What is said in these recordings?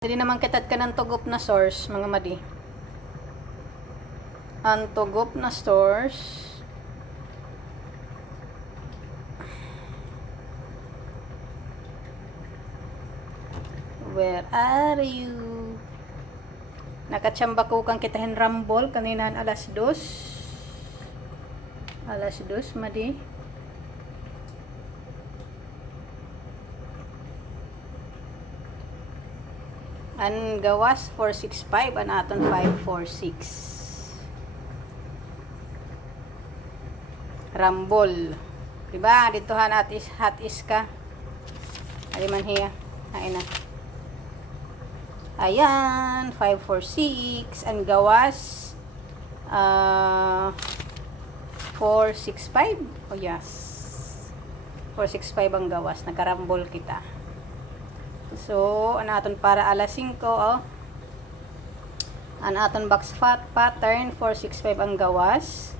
Dili naman kitad ka ng tugop na source, mga madi. Ang tugop na source where are you? Nakatsamba ko kang kitahin rambol kanina alas 2. Alas 2, madi. Ang gawas 465, ang aton 546. Rambol. Diba? Dito hot is ka. Aliman hiya. Hain na. Ayan, 546. Ang gawas 465. Oh yes. 465 ang gawas. Nakarambol kita. So, ang aton para alas 5, oh. Ang aton box pattern 465 ang gawas.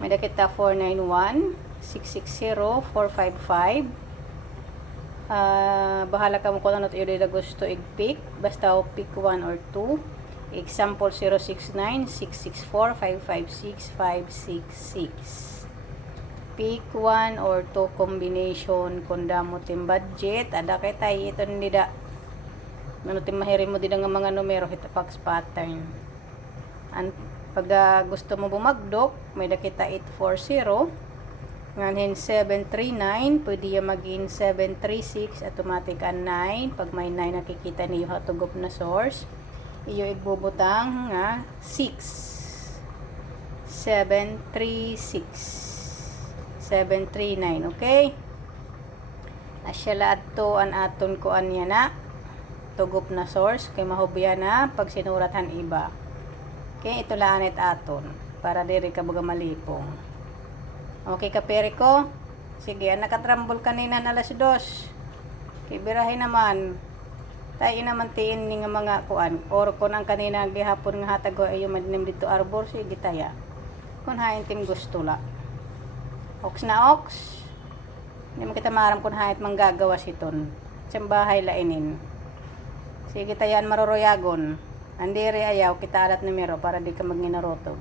May dakita 491, 660, 455. Bahala ka mo kung ano tayo na gusto i-pick. Basta pick 1 or 2. Example 069, 664, 556, 566. Pick 1 or 2 combination kung damo tim budget. Ada kay tayo ito nida. Ano tim mahiri mo dida nga mga numero hita box pattern. An pag gusto mo bumagdok, may dakita 840. Ngayon 739, pwede yung maging 736, automatic ang 9. Pag may 9 nakikita niyo hatugop na source, iyo igbubutang nga 6. 736. 739, okay? Asya lahat to ang aton ko anya na tugop na source kay mahubya na pag sinuratan iba. Okay, ito lang aton para diri ka baga malipong. Okay ka peri ko? Sige, nakatrambol kanina na alas 2. Kay birahe naman. Tayo naman tiin ni nga mga kuan. Or kun ang kanina gihapon nga hatag ko ayo madnim dito arbor sige taya. Kun hain tim gusto la. Ox na ox. Hindi mo kita maram kung hait manggagawas iton. Tsambahay lainin. Sige tayan maroroyagon. Andiri ayaw kita alat numero para di ka magninaroto.